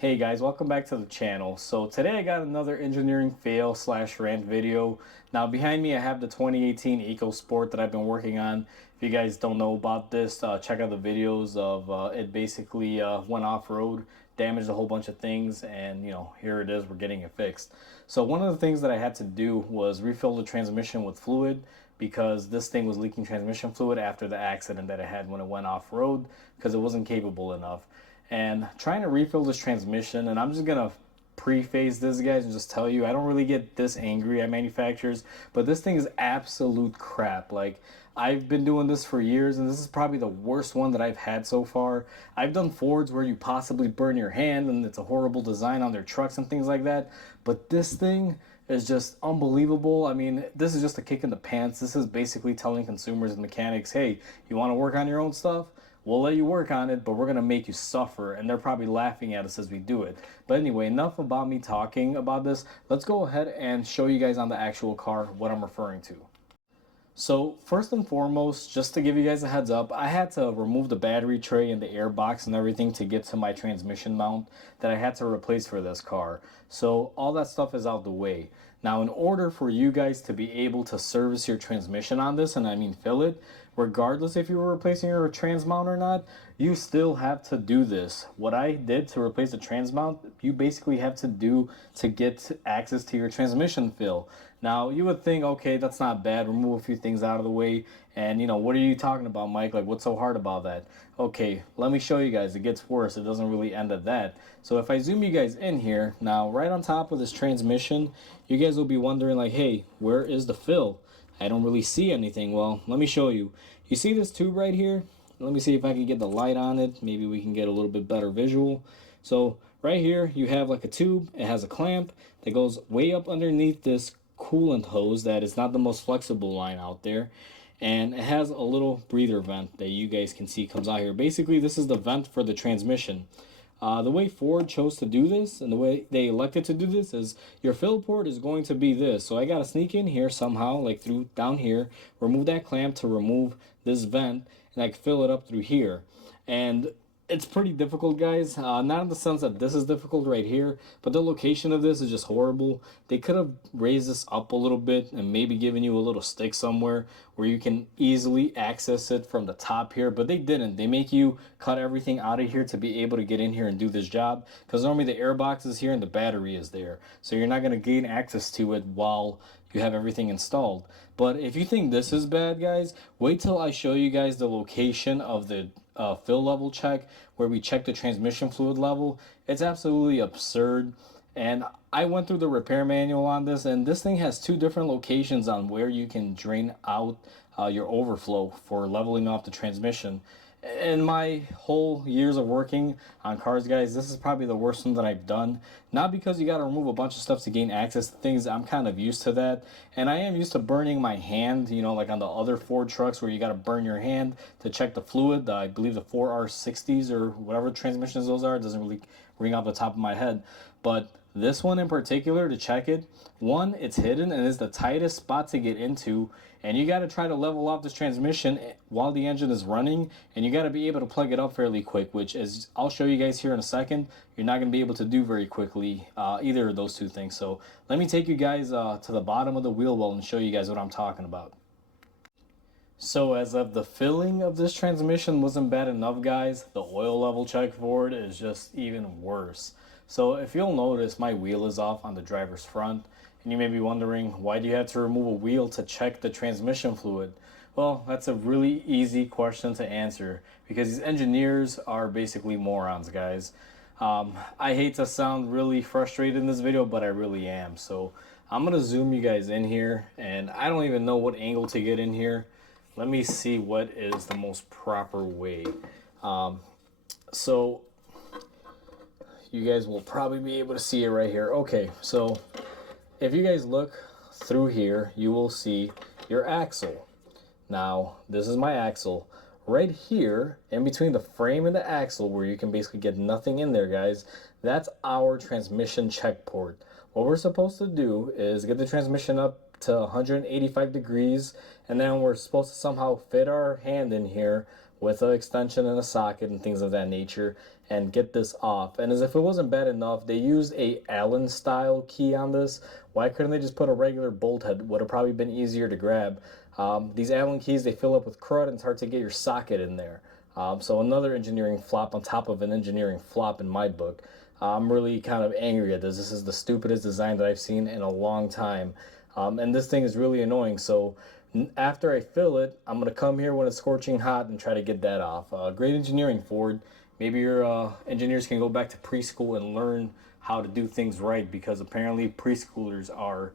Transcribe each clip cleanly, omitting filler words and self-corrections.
Hey guys, welcome back to the channel. So today I got another engineering fail slash rant video. Now behind me I have the 2018 EcoSport that I've been working on. If you guys don't know about this, check out the videos of it basically went off-road, damaged a whole bunch of things, and here it is, we're getting it fixed. So one of the things that I had to do was refill the transmission with fluid because this thing was leaking transmission fluid after the accident that it had when it went off-road because it wasn't capable enough. And trying to refill this transmission, and I'm just gonna pre-phase this, guys, and just tell you I don't really get this angry at manufacturers, but this thing is absolute crap. Like, I've been doing this for years and this is probably the worst one that I've had so far. I've done Fords where you possibly burn your hand and it's a horrible design on their trucks and things like that, but this thing is just unbelievable. I mean, this is just a kick in the pants. This is basically telling consumers and mechanics, hey, you want to work on your own stuff? We'll let you work on it, but we're going to make you suffer. And they're probably laughing at us as we do it. But anyway, enough about me talking about this. Let's go ahead and show you guys on the actual car what I'm referring to. So first and foremost, just to give you guys a heads up, I had to remove the battery tray and the air box and everything to get to my transmission mount that I had to replace for this car. So all that stuff is out the way. Now, in order for you guys to be able to service your transmission on this, and I mean fill it, regardless if you were replacing your trans mount or not, you still have to do this. What I did to replace the trans mount, you basically have to do to get access to your transmission fill. Now, you would think, okay, that's not bad, remove a few things out of the way, and what are you talking about, Mike? Like, what's so hard about that? Okay, let me show you guys. It gets worse. It doesn't really end at that. So if I zoom you guys in here, now right on top of this transmission, you guys will be wondering like, hey, where is the fill? I don't really see anything. Well, let me show you. You see this tube right here? Let me see if I can get the light on it. Maybe we can get a little bit better visual. So right here, you have like a tube. It has a clamp that goes way up underneath this coolant hose that is not the most flexible line out there. And it has a little breather vent that you guys can see comes out here. Basically, this is the vent for the transmission. The way Ford chose to do this and the way they elected to do this is your fill port is going to be this. So I got to sneak in here somehow, like through down here, remove that clamp to remove this vent, and I can fill it up through here. And it's pretty difficult, guys. Not in the sense that this is difficult right here, but the location of this is just horrible. They could have raised this up a little bit and maybe given you a little stick somewhere where you can easily access it from the top here, but they didn't. They make you cut everything out of here to be able to get in here and do this job, because normally the air box is here and the battery is there, so you're not going to gain access to it while you have everything installed. But if you think this is bad, guys, wait till I show you guys the location of the fill level check where we check the transmission fluid level. It's absolutely absurd. And I went through the repair manual on this, and this thing has two different locations on where you can drain out your overflow for leveling off the transmission. In my whole years of working on cars, guys, this is probably the worst one that I've done. Not because you got to remove a bunch of stuff to gain access to things. I'm kind of used to that, and I am used to burning my hand, like on the other Ford trucks where you got to burn your hand to check the fluid. I believe the 4R60s or whatever transmissions those are, it doesn't really ring off the top of my head. But this one in particular, to check it, one, it's hidden and is the tightest spot to get into, and you got to try to level off this transmission while the engine is running, and you got to be able to plug it up fairly quick, which, as I'll show you guys here in a second, you're not going to be able to do very quickly, either of those two things. So let me take you guys to the bottom of the wheel well and show you guys what I'm talking about. So as of the filling of this transmission wasn't bad enough, guys, the oil level check for it is just even worse. So if you'll notice, my wheel is off on the driver's front, and you may be wondering, why do you have to remove a wheel to check the transmission fluid? Well, that's a really easy question to answer, because these engineers are basically morons, guys. I hate to sound really frustrated in this video, but I really am. So I'm going to zoom you guys in here, and I don't even know what angle to get in here. Let me see what is the most proper way. So you guys will probably be able to see it right here. Okay, so if you guys look through here, you will see your axle. Now, this is my axle. Right here, in between the frame and the axle, where you can basically get nothing in there, guys, that's our transmission check port. What we're supposed to do is get the transmission up to 185 degrees, and then we're supposed to somehow fit our hand in here with an extension and a socket and things of that nature, and get this off. And as if it wasn't bad enough, they used a Allen style key on this. Why couldn't they just put a regular bolt head? Would have probably been easier to grab. These Allen keys, they fill up with crud and it's hard to get your socket in there. So another engineering flop on top of an engineering flop in my book. I'm really kind of angry at this. This is the stupidest design that I've seen in a long time. And this thing is really annoying. So after I fill it, I'm going to come here when it's scorching hot and try to get that off. Great engineering, Ford. Maybe your engineers can go back to preschool and learn how to do things right, because apparently preschoolers are,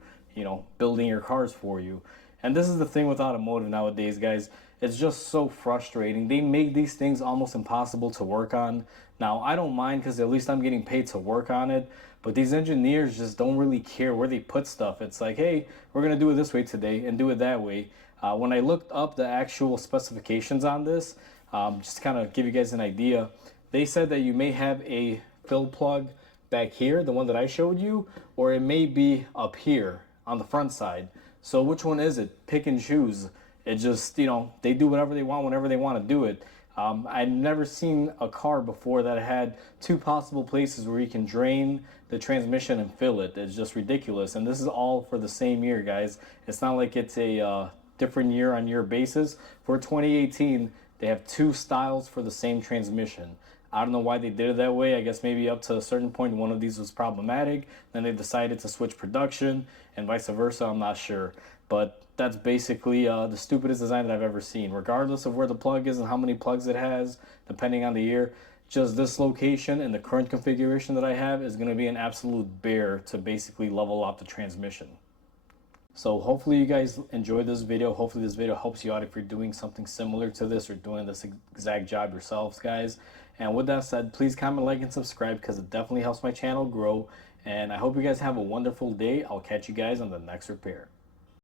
building your cars for you. And this is the thing with automotive nowadays, guys. It's just so frustrating. They make these things almost impossible to work on. Now, I don't mind because at least I'm getting paid to work on it. But these engineers just don't really care where they put stuff. It's like, hey, we're going to do it this way today and do it that way. When I looked up the actual specifications on this, just to kind of give you guys an idea, they said that you may have a fill plug back here, the one that I showed you, or it may be up here on the front side. So which one is it? Pick and choose. It just, they do whatever they want whenever they want to do it. I'd never seen a car before that had two possible places where you can drain the transmission and fill it. It's just ridiculous. And this is all for the same year, guys. It's not like it's a different year-on-year basis. For 2018, they have two styles for the same transmission. I don't know why they did it that way. I guess maybe up to a certain point one of these was problematic. Then they decided to switch production and vice versa. I'm not sure. But that's basically the stupidest design that I've ever seen. Regardless of where the plug is and how many plugs it has, depending on the year, just this location and the current configuration that I have is going to be an absolute bear to basically level out the transmission. So hopefully you guys enjoyed this video. Hopefully this video helps you out if you're doing something similar to this or doing this exact job yourselves, guys. And with that said, please comment, like, and subscribe because it definitely helps my channel grow. And I hope you guys have a wonderful day. I'll catch you guys on the next repair.